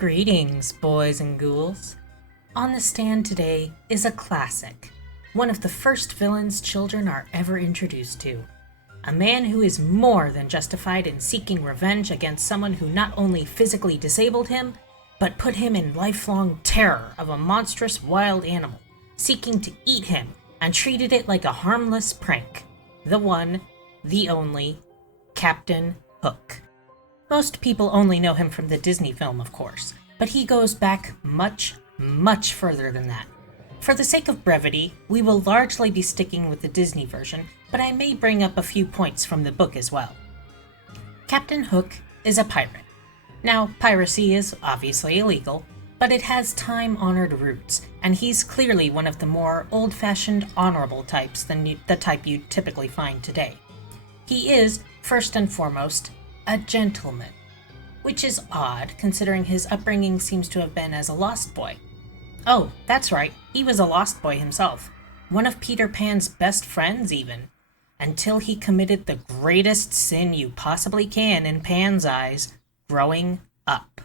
Greetings, boys and ghouls. On the stand today is a classic, one of the first villains children are ever introduced to. A man who is more than justified in seeking revenge against someone who not only physically disabled him, but put him in lifelong terror of a monstrous wild animal, seeking to eat him and treated it like a harmless prank. The one, the only, Captain Hook. Most people only know him from the Disney film, of course, but he goes back much, much further than that. For the sake of brevity, we will largely be sticking with the Disney version, but I may bring up a few points from the book as well. Captain Hook is a pirate. Now, piracy is obviously illegal, but it has time-honored roots, and he's clearly one of the more old-fashioned, honorable types than the type you typically find today. He is, first and foremost, a gentleman, which is odd considering his upbringing seems to have been as a lost boy. Oh, that's right, he was a lost boy himself, one of Peter Pan's best friends even, until he committed the greatest sin you possibly can in Pan's eyes, growing up.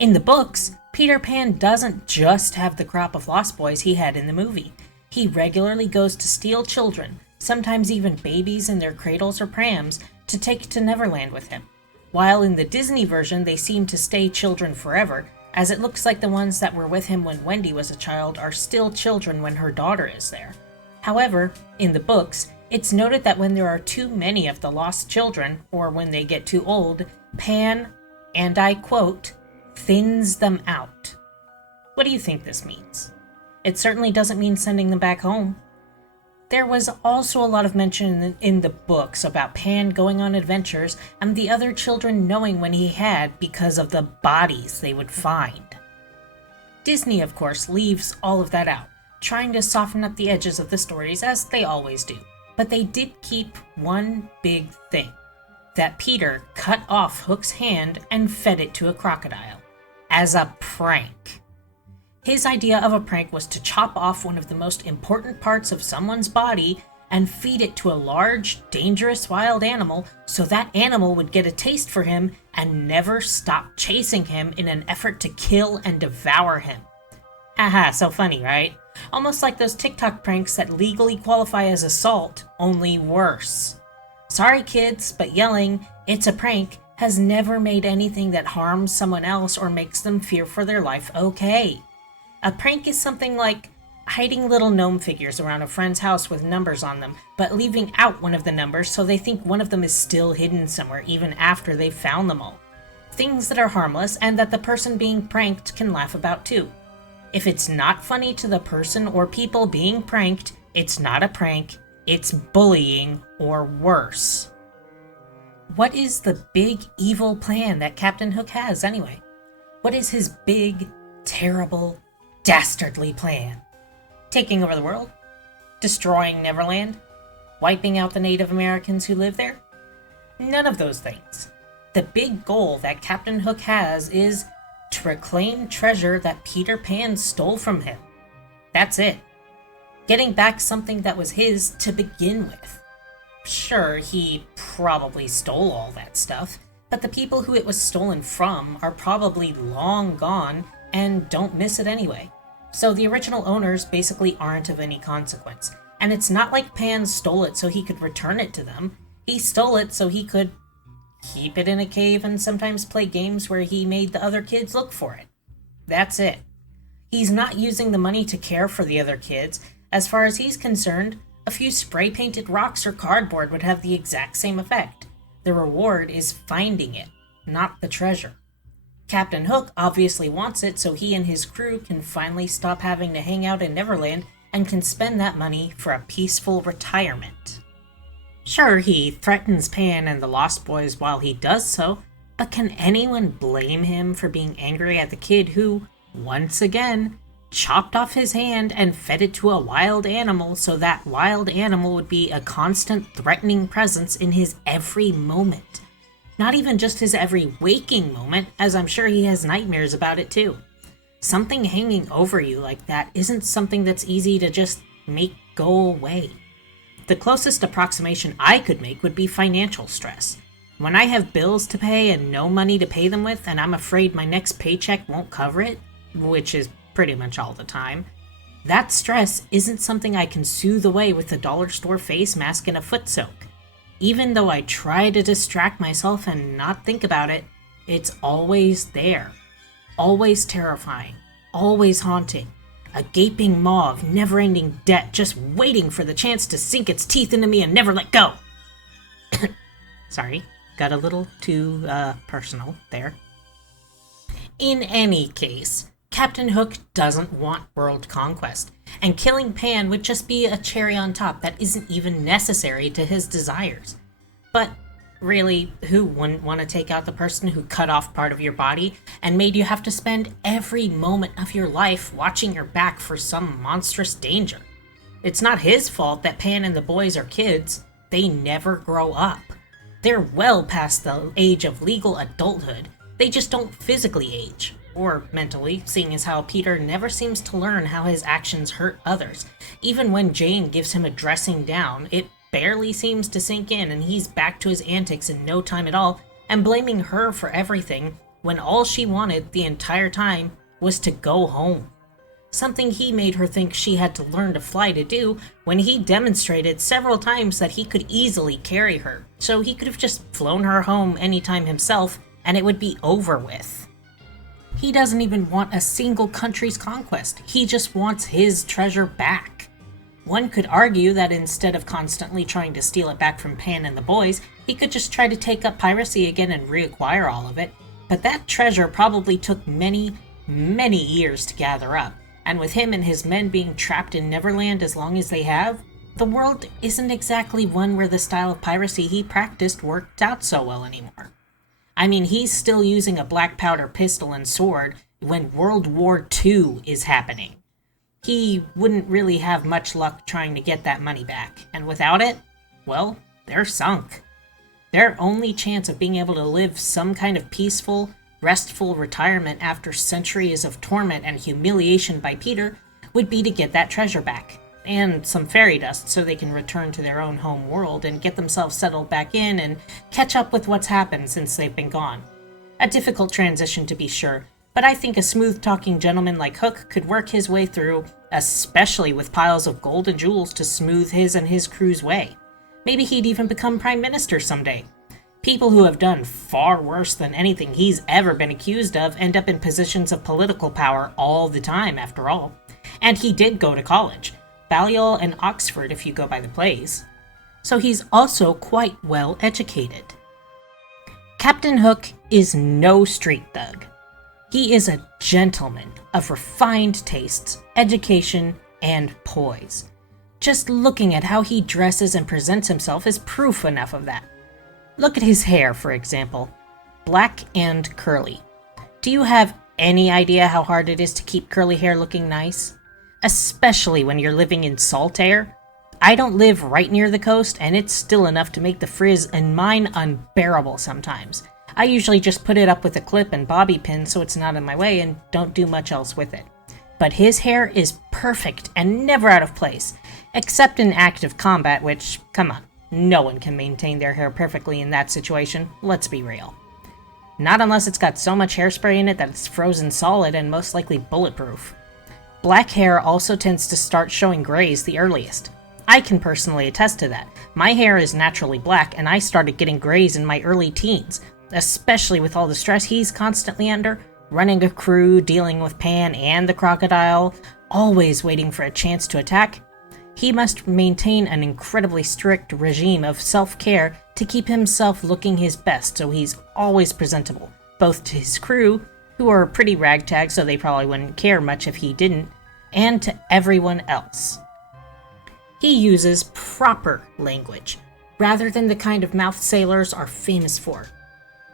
In the books, Peter Pan doesn't just have the crop of lost boys he had in the movie. He regularly goes to steal children, sometimes even babies in their cradles or prams, to take to Neverland with him, while in the Disney version they seem to stay children forever, as it looks like the ones that were with him when Wendy was a child are still children when her daughter is there. However, in the books, it's noted that when there are too many of the lost children, or when they get too old, Pan, and I quote, thins them out. What do you think this means? It certainly doesn't mean sending them back home. There was also a lot of mention in the books about Pan going on adventures and the other children knowing when he had because of the bodies they would find. Disney, of course, leaves all of that out, trying to soften up the edges of the stories as they always do. But they did keep one big thing, that Peter cut off Hook's hand and fed it to a crocodile, as a prank. His idea of a prank was to chop off one of the most important parts of someone's body and feed it to a large, dangerous wild animal so that animal would get a taste for him and never stop chasing him in an effort to kill and devour him. Haha, so funny, right? Almost like those TikTok pranks that legally qualify as assault, only worse. Sorry kids, but yelling, "It's a prank," has never made anything that harms someone else or makes them fear for their life okay. A prank is something like hiding little gnome figures around a friend's house with numbers on them, but leaving out one of the numbers so they think one of them is still hidden somewhere even after they've found them all. Things that are harmless and that the person being pranked can laugh about too. If it's not funny to the person or people being pranked, it's not a prank, it's bullying or worse. What is the big evil plan that Captain Hook has anyway? What is his big, terrible, dastardly plan? Taking over the world? Destroying Neverland? Wiping out the Native Americans who live there? None of those things. The big goal that Captain Hook has is to reclaim treasure that Peter Pan stole from him. That's it. Getting back something that was his to begin with. Sure, he probably stole all that stuff, but the people who it was stolen from are probably long gone and don't miss it anyway. So the original owners basically aren't of any consequence. And it's not like Pan stole it so he could return it to them. He stole it so he could keep it in a cave and sometimes play games where he made the other kids look for it. That's it. He's not using the money to care for the other kids. As far as he's concerned, a few spray-painted rocks or cardboard would have the exact same effect. The reward is finding it, not the treasure. Captain Hook obviously wants it so he and his crew can finally stop having to hang out in Neverland and can spend that money for a peaceful retirement. Sure, he threatens Pan and the Lost Boys while he does so, but can anyone blame him for being angry at the kid who, once again, chopped off his hand and fed it to a wild animal so that wild animal would be a constant threatening presence in his every moment? Not even just his every waking moment, as I'm sure he has nightmares about it too. Something hanging over you like that isn't something that's easy to just make go away. The closest approximation I could make would be financial stress. When I have bills to pay and no money to pay them with, and I'm afraid my next paycheck won't cover it, which is pretty much all the time, that stress isn't something I can soothe away with a dollar store face mask and a foot soak. Even though I try to distract myself and not think about it, it's always there. Always terrifying. Always haunting. A gaping maw of never-ending debt just waiting for the chance to sink its teeth into me and never let go. Sorry, got a little too personal there. In any case, Captain Hook doesn't want world conquest, and killing Pan would just be a cherry on top that isn't even necessary to his desires. But really, who wouldn't want to take out the person who cut off part of your body and made you have to spend every moment of your life watching your back for some monstrous danger? It's not his fault that Pan and the boys are kids. They never grow up. They're well past the age of legal adulthood. They just don't physically age. Or mentally, seeing as how Peter never seems to learn how his actions hurt others. Even when Jane gives him a dressing down, it barely seems to sink in and he's back to his antics in no time at all and blaming her for everything when all she wanted the entire time was to go home. Something he made her think she had to learn to fly to do when he demonstrated several times that he could easily carry her, so he could have just flown her home anytime himself and it would be over with. He doesn't even want a single country's conquest. He just wants his treasure back. One could argue that instead of constantly trying to steal it back from Pan and the boys, he could just try to take up piracy again and reacquire all of it. But that treasure probably took many, many years to gather up. And with him and his men being trapped in Neverland as long as they have, the world isn't exactly one where the style of piracy he practiced worked out so well anymore. I mean, he's still using a black powder pistol and sword when World War II is happening. He wouldn't really have much luck trying to get that money back, and without it, well, they're sunk. Their only chance of being able to live some kind of peaceful, restful retirement after centuries of torment and humiliation by Peter would be to get that treasure back, and some fairy dust so they can return to their own home world and get themselves settled back in and catch up with what's happened since they've been gone. A difficult transition to be sure, but I think a smooth-talking gentleman like Hook could work his way through, especially with piles of gold and jewels to smooth his and his crew's way. Maybe he'd even become prime minister someday. People who have done far worse than anything he's ever been accused of end up in positions of political power all the time, after all. And he did go to college. Balliol and Oxford if you go by the plays. So he's also quite well educated. Captain Hook is no street thug. He is a gentleman of refined tastes, education, and poise. Just looking at how he dresses and presents himself is proof enough of that. Look at his hair, for example. Black and curly. Do you have any idea how hard it is to keep curly hair looking nice? Especially when you're living in salt air. I don't live right near the coast, and it's still enough to make the frizz in mine unbearable sometimes. I usually just put it up with a clip and bobby pin so it's not in my way and don't do much else with it. But his hair is perfect and never out of place, except in active combat, which, come on, no one can maintain their hair perfectly in that situation, let's be real. Not unless it's got so much hairspray in it that it's frozen solid and most likely bulletproof. Black hair also tends to start showing grays the earliest. I can personally attest to that. My hair is naturally black, and I started getting grays in my early teens, especially with all the stress he's constantly under, running a crew, dealing with Pan and the crocodile, always waiting for a chance to attack. He must maintain an incredibly strict regime of self-care to keep himself looking his best, so he's always presentable, both to his crew, who are pretty ragtag so they probably wouldn't care much if he didn't, and to everyone else. He uses proper language, rather than the kind of mouth sailors are famous for.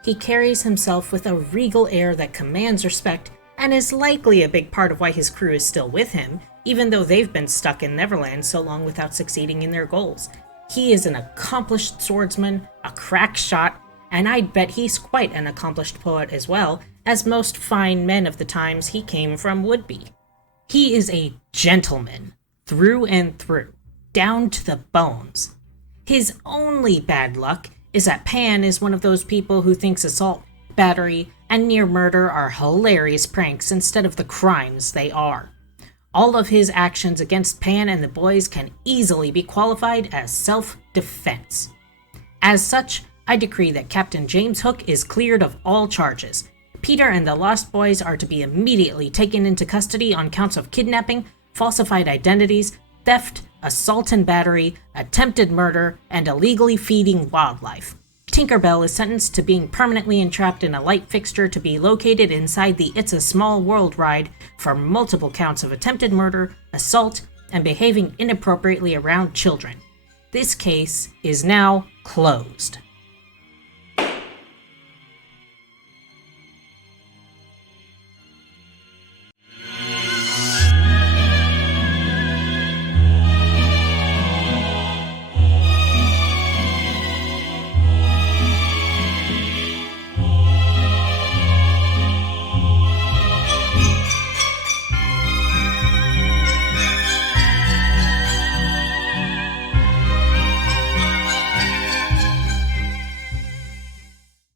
He carries himself with a regal air that commands respect, and is likely a big part of why his crew is still with him, even though they've been stuck in Neverland so long without succeeding in their goals. He is an accomplished swordsman, a crack shot, and I'd bet he's quite an accomplished poet as well, as most fine men of the times he came from would be. He is a gentleman, through and through, down to the bones. His only bad luck is that Pan is one of those people who thinks assault, battery, and near murder are hilarious pranks instead of the crimes they are. All of his actions against Pan and the boys can easily be qualified as self-defense. As such, I decree that Captain James Hook is cleared of all charges. Peter and the Lost Boys are to be immediately taken into custody on counts of kidnapping, falsified identities, theft, assault and battery, attempted murder, and illegally feeding wildlife. Tinkerbell is sentenced to being permanently entrapped in a light fixture to be located inside the It's a Small World ride for multiple counts of attempted murder, assault, and behaving inappropriately around children. This case is now closed.